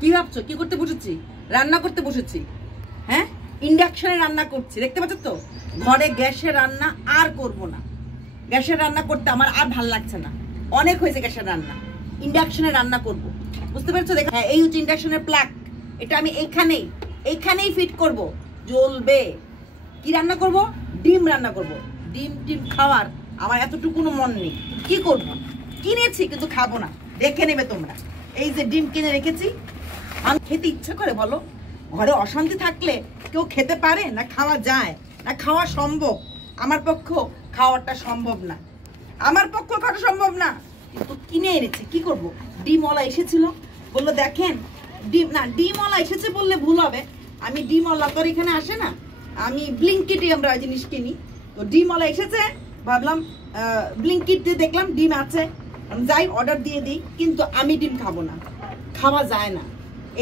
কি ভাবছো? কি করতে বসেছি? রান্না করতে বসেছি। হ্যাঁ, ইন্ডাকশনে রান্না করছি, দেখতে পাচ্ছ তো। ঘরে গ্যাসে রান্না আর করব না। গ্যাসের রান্না করতে আমার আর ভাল লাগছে না, অনেক হয়েছে গ্যাসের রান্না। ইন্ডাকশনে রান্না করব, বুঝতে পারছো? দেখো, হ্যাঁ, এই হচ্ছে ইন্ডাকশনের প্লাগ। এটা আমি এইখানেই ফিট করব, জ্বলবে। কি রান্না করব? ডিম রান্না করব। ডিম খাওয়ার আমার এতটুকুনো মন নেই। কি করব? কিনেছি কিন্তু খাবো না, দেখে নেবে তোমরা। এই যে ডিম কিনে রেখেছি, আমি খেতে ইচ্ছা করে বলো? ঘরে অশান্তি থাকলে কেউ খেতে পারে না? খাওয়া যায় না? খাওয়া সম্ভব? আমার পক্ষে খাওয়াটা সম্ভব না, কিন্তু কিনে এনেছি। কি করব? ডিমওয়ালা এসেছিল, বললো দেখেন ডিমওয়ালা এসেছে বললে ভুল হবে। আমি ডিমওয়ালা তোর এখানে আসে না, আমি ব্লিঙ্কিটে আমরা জিনিস কিনি। তো ডিমওয়ালা এসেছে, ভাবলাম ব্লিঙ্কিটে দেখলাম ডিম আছে, যাই অর্ডার দিয়ে দিই। কিন্তু আমি ডিম খাবো না, খাওয়া যায় না।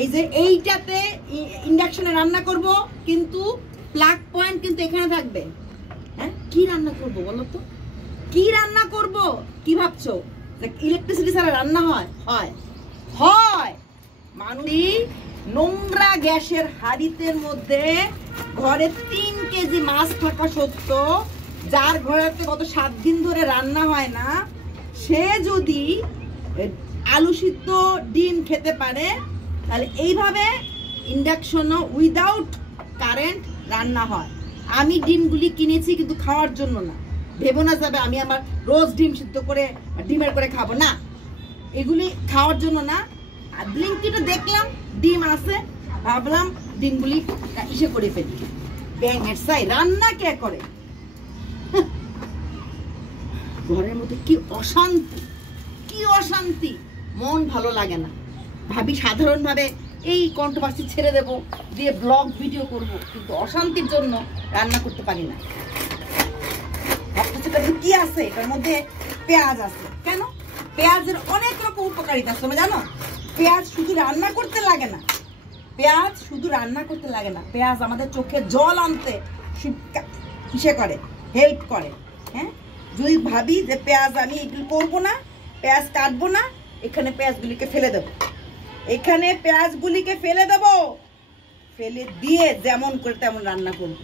এই যে এইটাতে ইন্ডাকশনে রান্না করব, কিন্তু প্লাগ পয়েন্ট কিন্তু এখানে থাকবে। হ্যাঁ, কি রান্না করব বলো তো? কি রান্না করব? কি ভাবছো ইলেকট্রিসিটি ছাড়া রান্না হয়? হয়। মানুষ নোংরা গ্যাসের হাড়িতে মধ্যে ঘরে 3 কেজি মাছ থাকা সত্ত্বেও, যার ঘরেতে গত 7 দিন ধরে রান্না হয় না, সে যদি আলু সিদ্ধ ডিম খেতে পারে, তাহলে এইভাবে ইন্ডাকশনও উইদাউট কারেন্ট রান্না হয়। আমি ডিমগুলি কিনেছি কিন্তু খাওয়ার জন্য না। ভেবো না যাবে আমি আমার রোজ ডিম সিদ্ধ করে ডিমের করে খাবো না, এগুলি খাওয়ার জন্য না। আর ব্লিঙ্কিটে দেখলাম ডিম আছে, ভাবলাম ডিমগুলি ইসে করে ফেলি। ব্যাঙের সাই রান্না কে করে? ঘরের মধ্যে কি অশান্তি, মন ভালো লাগে না। ভাবি সাধারণভাবে এই কন্ট্রোভার্সি ছেড়ে দেব, দিয়ে ব্লগ ভিডিও করব, কিন্তু অশান্তির জন্য রান্না করতে পারি না। কি আছে এটার মধ্যে? পেঁয়াজ আছে। কেন? পেঁয়াজের অনেক রকম উপকারিতা আছে, তোমরা জানো? পেঁয়াজ শুধু রান্না করতে লাগে না, পেঁয়াজ আমাদের চোখে জল আনতে হেল্প করে। হ্যাঁ, যদি ভাবি যে পেঁয়াজ আমি এগুলো করবো না, পেঁয়াজ কাটবো না, এখানে পেঁয়াজগুলিকে ফেলে দেবো, ফেলে দিয়ে যেমন করে তেমন রান্না করবো।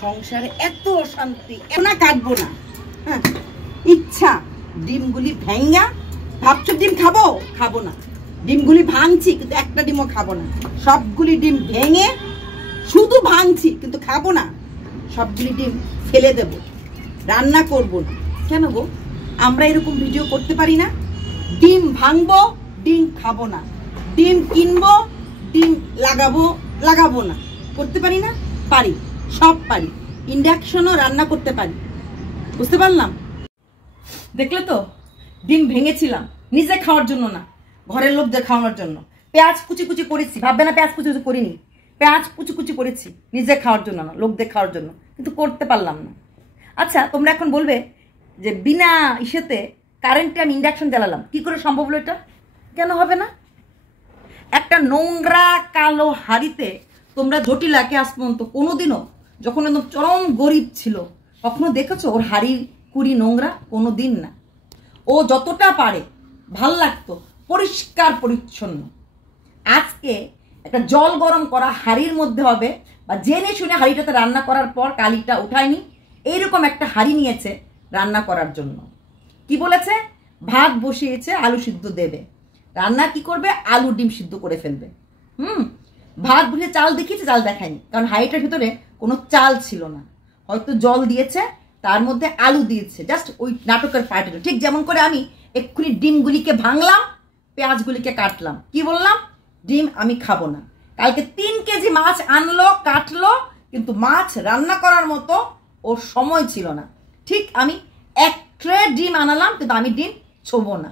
সংসারে এত অশান্তি, না কাটবো না। হ্যাঁ, ইচ্ছা ডিমগুলি ভেঙ্গা, ভাবছো ডিম খাবো না, ডিমগুলি ভাঙছি কিন্তু একটা ডিমও খাবো না। সবগুলি ডিম ভেঙে শুধু ভাঙছি কিন্তু খাবো না, সবগুলি ডিম ফেলে দেব, রান্না করবো না। কেন গো? আমরা এরকম ভিডিও করতে পারি না? ডিম ভাঙবো, ডিম খাবো না, ডিম কিনবো, ডিম লাগাবো না, করতে পারি না? পারি, সব পারি। ইন্ডাকশনও রান্না করতে পারি, বুঝতে পারলাম? দেখলে তো, ডিম ভেঙেছিলাম নিজে খাওয়ার জন্য না, ঘরের লোকদের খাওয়ানোর জন্য। পেঁয়াজ কুচি করেছি, ভাববে না পেঁয়াজ কুচি করিনি, পেঁয়াজ কুচি করেছি নিজে খাওয়ার জন্য না, লোকদের খাওয়ার জন্য, কিন্তু করতে পারলাম না। আচ্ছা, তোমরা এখন বলবে যে বিনা ইসেতে কারেন্টে আমি ইন্ডাকশন জ্বালালাম, কি করে সম্ভব হলো এটা? কেন হবে না? একটা নোংরা কালো হাড়িতে তোমরা জটিলাকে আজ পর্যন্ত কোনোদিনও, যখন একদম চরম গরিব ছিল, কখনো দেখেছো ওর হাড়ি কুড়ি নোংরা? কোনো দিন না। ও যতটা পারে ভাল লাগতো পরিষ্কার পরিচ্ছন্ন। আজকে একটা জল গরম করা হাড়ির মধ্যে হবে, বা জেনে শুনে হাড়িটাতে রান্না করার পর কালিটা উঠায়নি, এইরকম একটা হাড়ি নিয়েছে রান্না করার জন্য। কি বলেছে? ভাত বসিয়েছে, আলু সিদ্ধ দেবে। রান্না কি করবে? আলু ডিম সিদ্ধ করে ফেলবে। ভাত বলে চাল দেখিয়েছে, চাল দেখায়নি, কারণ হাঁড়িটার ভিতরে কোনো চাল ছিল না, হয়তো জল দিয়েছে, তার মধ্যে আলু দিয়েছে, জাস্ট ওই নাটকের পার্টিটা। ঠিক যেমন করে আমি এক্ষুনি ডিমগুলিকে ভাঙলাম, পেঁয়াজগুলিকে কাটলাম, কি বললাম? ডিম আমি খাবো না। কালকে 3 কেজি মাছ আনলো, কাটলো, কিন্তু মাছ রান্না করার মতো ওর সময় ছিল না। ঠিক আমি 1 ট্রে ডিম আনালাম, কিন্তু আমি ডিম ছোবো না।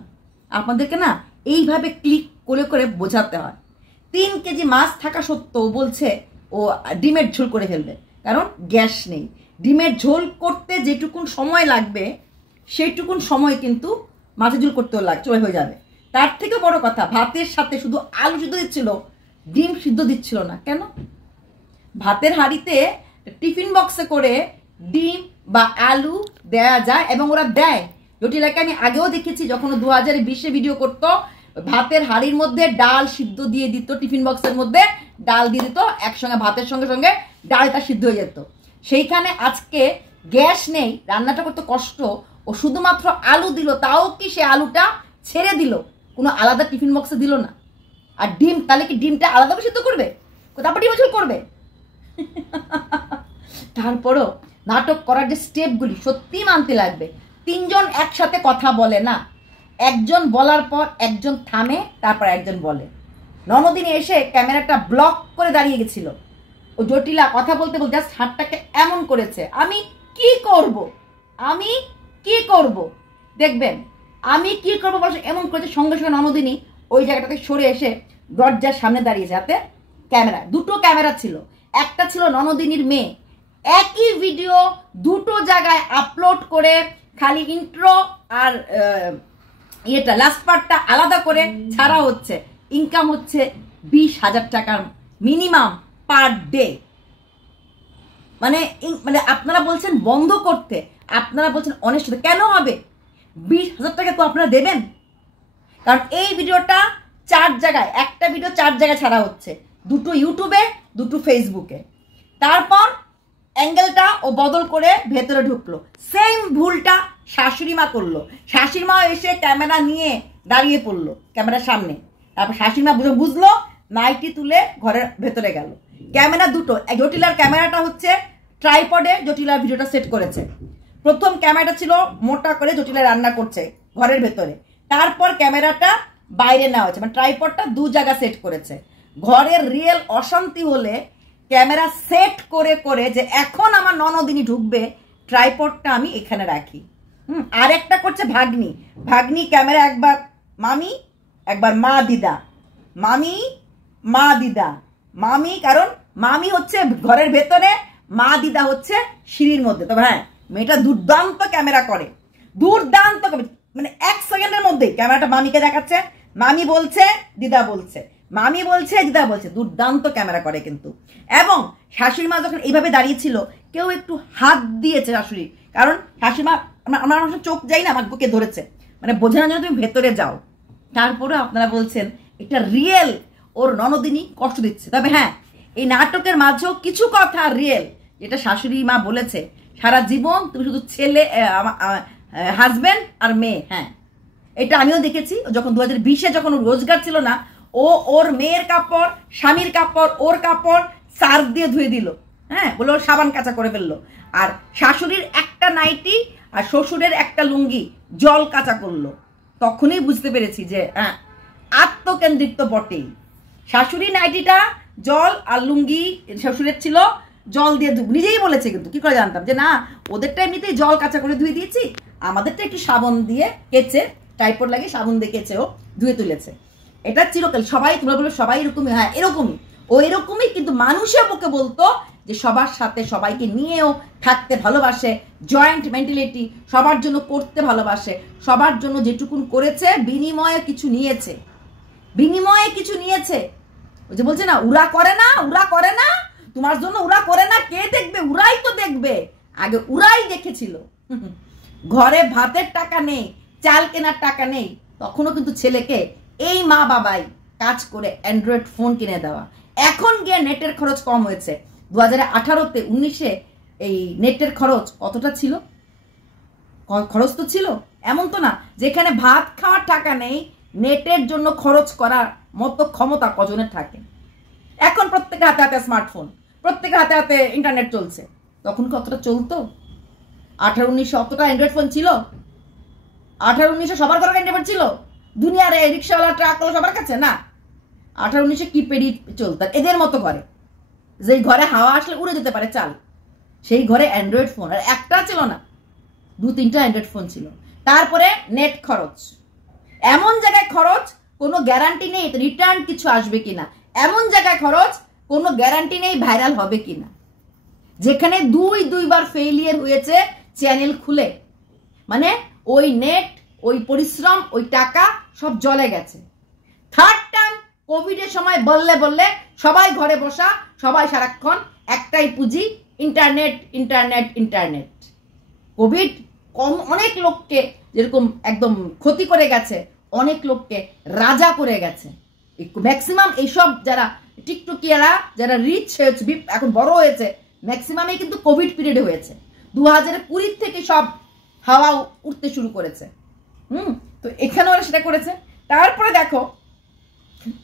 আপনাদেরকে না এইভাবে ক্লিক করে বোঝাতে হয়। 3 কেজি মাছ থাকা সত্ত্বেও বলছে ও ডিমের ঝোল করে ফেলবে, কারণ গ্যাস নেই। ডিমের ঝোল করতে যেটুকুন সময় লাগবে, সেইটুকুন সময় কিন্তু মাছের ঝোল করতেও চলে হয়ে যাবে। তার থেকে বড় কথা, ভাতের সাথে শুধু আলু সিদ্ধ দিচ্ছিল, ডিম সিদ্ধ দিচ্ছিল না। কেন? ভাতের হাঁড়িতে টিফিন বক্সে করে ডিম বা আলু দেয়া যায়, এবং ওরা দেয়। জটিলাকে আমি আগেও দেখেছি, যখন 2020-এ ভিডিও করতো, ভাতের হাঁড়ির মধ্যে ডাল সিদ্ধ দিয়ে দিত, টিফিন বক্সের মধ্যে ডাল দিয়ে দিত, একসঙ্গে ভাতের সঙ্গে সঙ্গে ডালটা সিদ্ধ হয়ে যেত। সেইখানে আজকে গ্যাস নেই, রান্নাটা করতে কষ্ট, ও শুধুমাত্র আলু দিল, তাও কি সে আলুটা ছেড়ে দিল, কোনো আলাদা টিফিন বক্সে দিল না। আর ডিম, তাহলে কি ডিমটা আলাদাভাবে সিদ্ধ করবে? তারপর ডিম ঝোল করবে? তারপরও নাটক করার যে স্টেপগুলি সত্যি মানতে লাগবে। 3 জন একসাথে কথা বলে না, একজন বলার পর একজন থামে, তারপর একজন বলে। ননদিনী এসে ক্যামেরাটা ব্লক করে দাঁড়িয়ে গেছিল। ও জটিলা কথা বলতে বলতে জাস্ট হাতটাকে এমন করেছে, আমি কি করব, আমি কি করব, দেখবেন আমি কি করবো বলে এমন করেছে। সঙ্গে সঙ্গে ননদিনী ওই জায়গাটাতে সরে এসে দরজার সামনে দাঁড়িয়েছে, হাতে ক্যামেরা, 2টো ক্যামেরা ছিল। একটা ছিল ননদিনীর মেয়ে, একই ভিডিও 2টো জায়গায় আপলোড করে খালি ইন্ট্রো আর এটা লাস্ট পার্টটা আলাদা করে ছাড়া হচ্ছে। ইনকাম হচ্ছে 20,000 টাকার মিনিমাম পার ডে। মানে আপনারা বলছেন বন্ধ করতে, আপনারা বলছেন অনেস্ট হতে, কেন হবে? 20,000 টাকা তো আপনারা দেবেন, কারণ এই ভিডিওটা 4 জায়গায়, একটা ভিডিও 4 জায়গায় ছাড়া হচ্ছে, 2টো ইউটিউবে, 2টো ফেসবুকে। তারপর অ্যাঙ্গেলটা ও বদল করে ভেতরে ঢুকলো, সেম ভুলটা শাশুড়ি মা করলো। শাশুড়ি মা এসে ক্যামেরা নিয়ে দাঁড়িয়ে পড়লো ক্যামেরার সামনে, তারপর শাশুড়ি মা বুঝলো, নাইটি তুলে ঘরের ভেতরে গেল। ক্যামেরা 2টো, জটিলার ক্যামেরাটা হচ্ছে ট্রাইপডে জটিলার ভিডিওটা সেট করেছে। প্রথম ক্যামেরাটা ছিল মোটা করে জটিলা রান্না করছে ঘরের ভেতরে, তারপর ক্যামেরাটা বাইরে নেওয়া হয়েছে, মানে ট্রাইপডটা 2 জায়গা সেট করেছে। ঘরের রিয়েল অশান্তি হলে ক্যামেরা সেট করে করে যে এখন আমার ননদিনী ঢুকবে, ট্রাইপডটা আমি এখানে রাখি। আর একটা করছে ভাগ্নি, ভাগ্নি ক্যামেরা একবার মামি, একবার মা দিদা, মামি মা দিদা, মামি, কারণ মামি হচ্ছে ঘরের ভেতরে, মা দিদা হচ্ছে সিঁড়ির মধ্যে। তবে হ্যাঁ, মেয়েটা দুর্দান্ত ক্যামেরা করে, দুর্দান্ত, মানে 1 সেকেন্ডের মধ্যেই ক্যামেরাটা মামিকে দেখাচ্ছে, মামি বলছে, দিদা বলছে, মামি বলছে, দিদা বলছে, দুর্দান্ত ক্যামেরা করে কিন্তু। এবং শাশুড়ি মা যখন এইভাবে দাঁড়িয়েছিল, কেউ একটু হাত দিয়েছে শাশুড়ি, কারণ শাশুড়ি মা, আমার চোখ যাই না, আমার বুকে ধরেছে, মানে বোঝানোর জন্য তুমি ভেতরে যাও। তারপরে আপনারা বলছেন এটা রিয়েল, ওর ননদিনী কষ্ট দিচ্ছে। তবে হ্যাঁ, এই নাটকের মাঝেও কিছু কথা রিয়েল, যেটা শাশুড়ি মা বলেছে, সারা জীবন তুমি শুধু ছেলে, হাজবেন্ড আর মেয়ে। হ্যাঁ, এটা আমিও দেখেছি। যখন 2020-এ যখন ওর রোজগার ছিল না, ও ওর মেয়ের কাপড়, স্বামীর কাপড়, ওর কাপড় সার্ফ দিয়ে ধুয়ে দিল, হ্যাঁ, বলে ওর সাবান কাঁচা করে ফেললো। আর শাশুড়ির একটা নাইটি আর শ্বশুরের একটা লুঙ্গি জল কাঁচা করলো। তখনই বুঝতে পেরেছি যে হ্যাঁ, আত্মকেন্দ্রিক তো বটেই। শাশুড়ি নাইটিটা জল আর লুঙ্গি শ্বশুরের ছিল জল দিয়ে, নিজেই বলেছে, কিন্তু কি করে জানতাম যে না, ওদেরটা এমনিতেই জল কাঁচা করে ধুয়ে দিয়েছি, আমাদেরটা একটু সাবান দিয়ে কেচে, ট্রাইপড লাগিয়ে সাবান দিয়ে কেচে ও ধুয়ে তুলেছে। এটা চিরকাল সবাই, তোমরা বলো সবাই এরকমই, হ্যাঁ এরকমই, ও এরকমই। কিন্তু মানুষের মুখে বলতো যে সবার সাথে সবাইকে নিয়েও থাকতে ভালোবাসে, জয়েন্ট মেন্টালিটি, সবার জন্য করতে ভালোবাসে, সবার জন্য যেটুকুন করেছে বিনিময়ে কিছু নিয়েছে, বিনিময়ে কিছু নিয়েছে। ওই যে বলছে না, উরা করে না, উরা করে না, তোমার জন্য উরা করে না, কে দেখবে? উরাই তো দেখবে। আগে উরাই দেখেছিল। ঘরে ভাতের টাকা নেই, চাল কেনার টাকা নেই, তখনও কিন্তু ছেলেকে এই মা বাবাই কাজ করে অ্যান্ড্রয়েড ফোন কিনে দেওয়া। এখন গিয়ে নেটের খরচ কম হয়েছে। 2018-তে 19-এ এই নেটের খরচ কতটা ছিল? খরচ তো ছিল, এমন তো না যেখানে ভাত খাওয়ার টাকা নেই, নেটের জন্য খরচ করার মতো ক্ষমতা কজনের থাকে? এখন প্রত্যেকের হাতে হাতে স্মার্টফোন, প্রত্যেকের হাতে হাতে ইন্টারনেট চলছে। তখন কতটা চলতো? 18-19 অতটা অ্যান্ড্রয়েড ফোন ছিল? 18-19 সবার ঘরে অ্যান্ড্রয়েড ছিল? দুনিয়ার এই রিক্সাওয়ালা ট্রাকওয়ালা সবার কাছে না। 18-19 কিপ্যাডই চলত এদের মতো ঘরে, যেই ঘরে হাওয়া আসলে উড়ে যেতে পারে চাল, সেই ঘরে অ্যান্ড্রয়েড ফোন। আর একটা ছিল না, 2-3টা অ্যান্ড্রয়েড ফোন ছিল। তারপরে নেট খরচ, এমন জায়গায় খরচ কোনো গ্যারান্টি নেই রিটার্ন কিছু আসবে কিনা, এমন জায়গায় খরচ কোনো গ্যারান্টি নেই ভাইরাল হবে কিনা, যেখানে 2-2বার ফেইলিয়ার হয়েছে চ্যানেল খুলে। মানে ওই নেট, ওই পরিশ্রম, ওই টাকা সব জলে গেছে। থার্ড টাইম কোভিডের সময় বললে বললে সবাই ঘরে বসা, সবাই সারাক্ষণ একটাই পুঁজি, ইন্টারনেট ইন্টারনেট ইন্টারনেট। কোভিড অনেক লোককে যেরকম একদম ক্ষতি করে গেছে, অনেক লোককে রাজা করে গেছে। ম্যাক্সিমাম এইসব যারা টিকটকিয়ারা যারা রিচ হয়েছে, এখন বড় হয়েছে, ম্যাক্সিমামই কিন্তু কোভিড পিরিয়ডে হয়েছে। 2020 থেকে সব হাওয়া উঠতে শুরু করেছে। তো এখানে ওরা সেটা করেছে। তারপরে দেখো,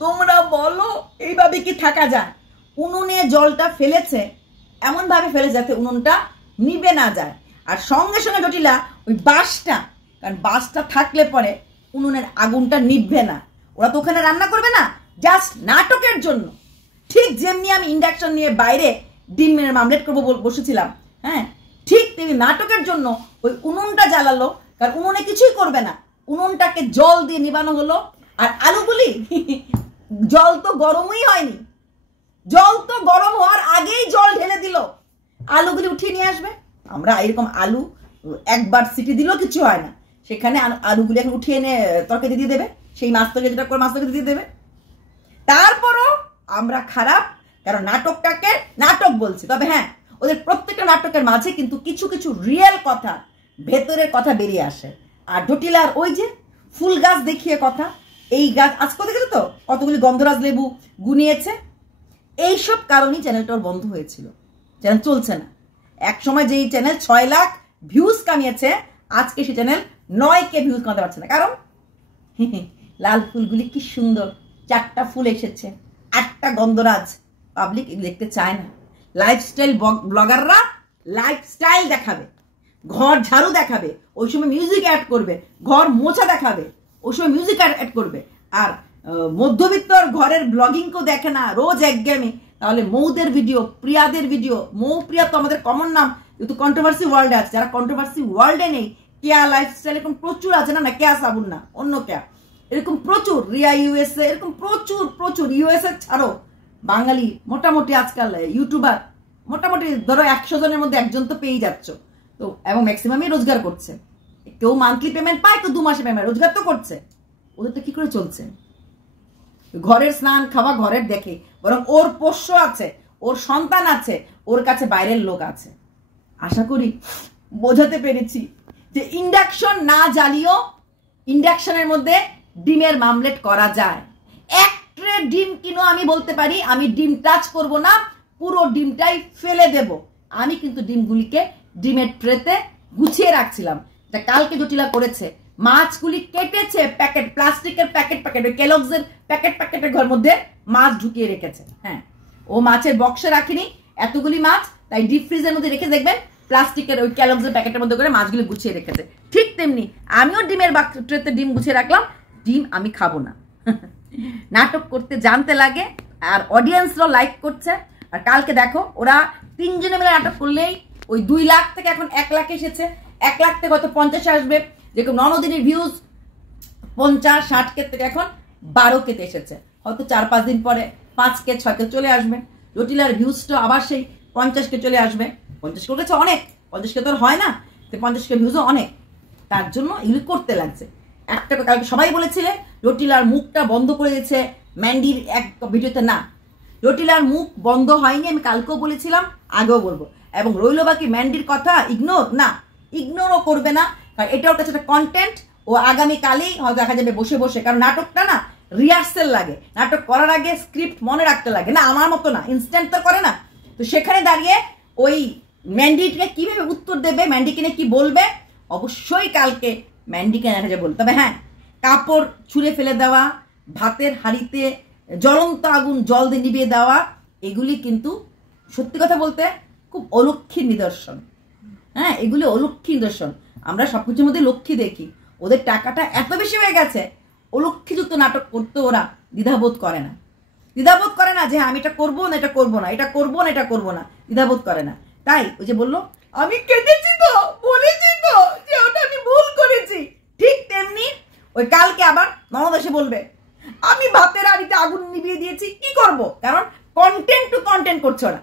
তোমরা বলো এইভাবে কি থাকা যায়? উনুনে জলটা ফেলেছে, এমন ভাবে ফেলে যাতে উনুনটা নিবে না যায়। আর সঙ্গে সঙ্গে জটিলা ওই বাঁশটা, কারণ বাঁশটা থাকলে পরে উনুনের আগুনটা নিভবে না। ওরা তো ওখানে রান্না করবে না, জাস্ট নাটকের জন্য। ঠিক যেমনি আমি ইন্ডাকশন নিয়ে বাইরে ডিমের মামলেট করবো বসেছিলাম, হ্যাঁ, ঠিক তেমনি নাটকের জন্য ওই উনুনটা জ্বালালো। কারণ উনুনে কিছুই করবে না, উনুনটাকে জল দিয়ে নিবানো হলো। আর আলুগুলি জল তো গরমই হয়নি, জল তো গরম হওয়ার আগেই জল ঢেলে দিল, আলুগুলি উঠিয়ে নিয়ে আসবে। আমরা এরকম আলু একবার সিটি দিলেও কিছু হয় না, সেখানে আলুগুলি এখন উঠিয়ে এনে তরকারি দিয়ে দেবে, সেই মাছ তরকারি যেটা করে মাছ তরকারি দিয়ে দেবে। তারপরও আমরা খারাপ, কারণ নাটকটাকে নাটক বলছি। তবে হ্যাঁ, ওদের প্রত্যেকটা নাটকের মাঝে কিন্তু কিছু কিছু রিয়েল কথা, ভেতরের কথা বেরিয়ে আসে। আর জটিলার ওই যে ফুল গাছ দেখিয়ে কথা, এই গাছ আজকে দেখেছো তো কতগুলি গন্ধরাজ লেবু গুনিয়েছে। এইসব কারণেই চ্যানেলটা ওর বন্ধ হয়েছিল, চ্যানেল চলছে না। এক সময় যেই চ্যানেল 6 লাখ ভিউজ কামিয়েছে, আজকে সেই চ্যানেল 9K ভিউজ কামাতে পারছে না। কারণ লাল ফুলগুলি কি সুন্দর, 4টা ফুল এসেছে, 8টা গন্ধরাজ, পাবলিক দেখতে চায় না। লাইফস্টাইল ব্লগাররা লাইফস্টাইল দেখাবে, ঘর ঝাড়ু দেখাবে, ওই সময় মিউজিক অ্যাড করবে, ঘর মোছা দেখাবে, ওই সময় মিউজিক অ্যাড করবে। আর মধ্যবিত্তর ঘরের ব্লগিং কেউ দেখে না, রোজ একঘেয়েমি। তাহলে মৌদের ভিডিও, প্রিয়াদের ভিডিও, মৌ প্রিয়া তো আমাদের কমন নাম, কিন্তু কন্ট্রোভার্সি ওয়ার্ল্ডে আছে। যারা কন্ট্রোভার্সি ওয়ার্ল্ডে নেই, কেয়া লাইফস্টাইল এরকম প্রচুর আছে, না কেয়া সাবুন না, অন্য কেয়া, এরকম প্রচুর, রিয়া ইউএসএ, এরকম প্রচুর প্রচুর। ইউএসএ ছাড়ো, বাঙালি মোটামুটি আজকাল ইউটিউবার মোটামুটি ধরো 100 জনের মধ্যে একজন তো পেয়ে যাচ্ছ। তো এবং ম্যাক্সিমামই রোজগার করছে, কেউ মান্থলি পেমেন্ট পায়, কেউ 2 মাসে পেমেন্ট, রোজগার তো করছে। ওদের তো কি করে চলছে? ঘরের স্নান খাওয়া ঘরের দেখে, বরং ওর পোষ্য আছে, ওর সন্তান আছে, ওর কাছে বাইরের লোক আছে। আশা করি বোঝাতে পেরেছি যে ইন্ডাকশন না জ্বালিয়েও ইন্ডাকশনের মধ্যে ডিমের মামলেট করা যায়। এক ট্রে ডিম কিনো, আমি বলতে পারি আমি ডিম টাচ করব না, পুরো ডিমটাই ফেলে দেব। আমি কিন্তু ডিমগুলিকে ডিমের ট্রেতে গুছিয়ে রাখছিলাম। কালকে জটিলা করেছে, মাছগুলি কেটেছে, প্যাকেট, প্লাস্টিকের প্যাকেট, ওই কেলগসের প্যাকেটের ঘর মধ্যে মাছ ঢুকিয়ে রেখেছে। হ্যাঁ, ও মাছের বক্সে রাখিনি এতগুলি মাছ, তাই ডিপ ফ্রিজের মধ্যে রেখে দেখবেন প্লাস্টিকের ওই কেলগসের প্যাকেটের মধ্যে করে মাছগুলি গুছিয়ে রেখেছে। ঠিক তেমনি আমিও ডিমের ট্রেতে ডিম গুছিয়ে রাখলাম। ডিম আমি খাবো না। নাটক করতে জানতে লাগে, আর অডিয়েন্সরাও লাইক করছে। আর কালকে দেখো, ওরা 3 জনে মিলে নাটক করলেই ওই 2 লাখ থেকে এখন 1 লাখ এসেছে। 1 লাখ থেকে হয়তো 50 আসবে। যেরকম ননদিনীর ভিউজ 50-60K থেকে এখন 12K এসেছে, হয়তো 4-5 দিন পরে 5K 6K চলে আসবে। জটিলার ভিউজটা আবার সেই 50K চলে আসবে। 50K উঠেছে অনেক, 50K তো হয় না, 50K ভিউজও অনেক। তার জন্য এগুলি করতে লাগছে। একটা কালকে সবাই বলেছিলে জটিলার মুখটা বন্ধ করে দিয়েছে ম্যান্ডির এক ভিডিওতে। না, জটিলার মুখ বন্ধ হয়নি, আমি কালকেও বলেছিলাম, আগেও বলবো। এবং রইল বাকি ম্যান্ডির কথা ইগনোর, না ইগনোরও করবে না, কারণ এটাও কাছে একটা কন্টেন্ট। ও আগামীকালেই হয়তো দেখা যাবে বসে বসে, কারণ নাটকটা না রিহার্সেল লাগে, নাটক করার আগে স্ক্রিপ্ট মনে রাখতে লাগে। না আমার মতো না, ইনস্ট্যান্ট তো করে না। তো সেখানে দাঁড়িয়ে ওই ম্যান্ডিকে কিভাবে উত্তর দেবে, ম্যান্ডিকে নিয়ে কি বলবে, অবশ্যই কালকে ম্যান্ডিকে দেখা যাবে বলবে। তবে হ্যাঁ, কাপড় ছুঁড়ে ফেলে দেওয়া, ভাতের হাঁড়িতে জ্বলন্ত আগুন জল দিয়ে নিভিয়ে দেওয়া, এগুলি কিন্তু সত্যি কথা বলতে খুব অলক্ষীর নিদর্শন। হ্যাঁ, এগুলি অলক্ষী নিদর্শন। আমরা সবকিছুর মধ্যে লক্ষ্মী দেখি, ওদের টাকাটা এত বেশি হয়ে গেছে, অলক্ষীযুক্ত নাটক করতে ওরা দ্বিধাবোধ করে না। দ্বিধাবোধ করে না যে আমি এটা করবো না, এটা করবো না, এটা করবো না, এটা করবো না, দ্বিধাবোধ করে না। তাই ওই যে বললো আমি কেটেছি তো, বলেছি তো যে ওটা আমি ভুল করেছি, ঠিক তেমনি ওই কালকে আবার ননদ এসে বলবে আমি ভাতের হাঁড়িতে আগুন নিভিয়ে দিয়েছি, কি করব? কারণ কন্টেন্ট টু কন্টেন্ট করছে ওরা।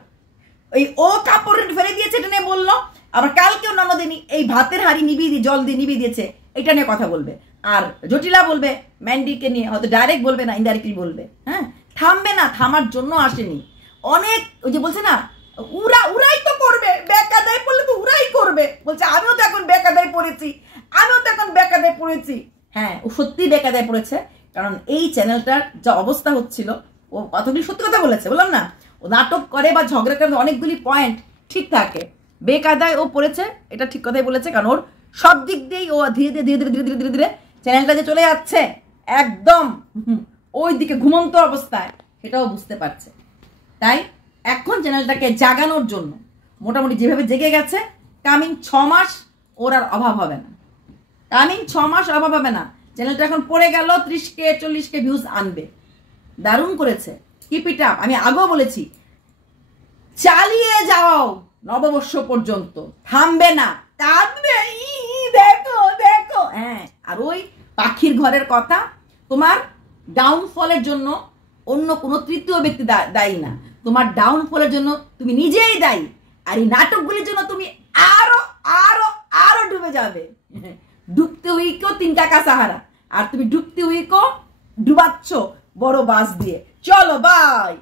ওই ও কাপড় ফেলে দিয়েছে এটা নিয়ে বললো, আবার কালকেও ননদিনী এই ভাতের হাঁড়ি নিভিয়ে দিয়ে জল দিয়ে নিভিয়ে দিয়েছে এটা নিয়ে কথা বলবে। আর জটিলা বলবে ম্যান্ডিকে নিয়ে, হয়তো ডাইরেক্ট বলবে না, ইনডাইরেক্টলি বলবে। হ্যাঁ, থামবে না, থামার জন্য আসেনি। অনেক ওই যে বলছে না, উরাই তো করবে, বেকাদায় পড়লে তো উরাই করবে। বলছে আমিও তো এখন বেকাদায় পড়েছি, হ্যাঁ, ও সত্যিই বেকায়দায় পড়েছে। কারণ এই চ্যানেলটার যা অবস্থা হচ্ছিল, ও কতগুলি সত্যি কথা বলেছে, বললাম না, ও নাটক করে বা ঝগড়া করে অনেকগুলি পয়েন্ট ঠিক থাকে, বেকায়দায় ও পড়েছে, এটা ঠিক কথাই বলেছে। কারণ ওর সব দিক দিয়েই ও ধীরে ধীরে ধীরে ধীরে ধীরে ধীরে ধীরে চ্যানেলটা যে চলে যাচ্ছে একদম ওই দিকে ঘুমন্ত অবস্থায়, সেটাও বুঝতে পারছে। তাই এখন চ্যানেলটাকে জাগানোর জন্য মোটামুটি যেভাবে জেগে গেছে, কামিং 6 মাস ওর আর অভাব হবে না, কামিং 6 মাস অভাব হবে না। চ্যানেলটা এখন পড়ে গেল 30K 40K ভিউজ আনবে, দারুণ করেছে, কিপ ইট আপ। আমি আগেও বলেছি চালিয়ে যাও নববর্ষ পর্যন্ত, থামবে না, কাঁদবে, দেখো দেখো। হ্যাঁ, আর ওই পাখির ঘরের কথা, তোমার ডাউনফলের জন্য অন্য কোনো তৃতীয় ব্যক্তি দায়ী না, তোমার ডাউনফলের জন্য তুমি নিজেই দায়ী। আর এই নাটকগুলির জন্য তুমি আরো আরো আরো ডুবে যাবে। ডুবতে হুইকো 3 টাকা সাহারা, আর তুমি ডুবতে হুইকো ডুবাচ্ছ বড় বাস দিয়ে। চলো বাই।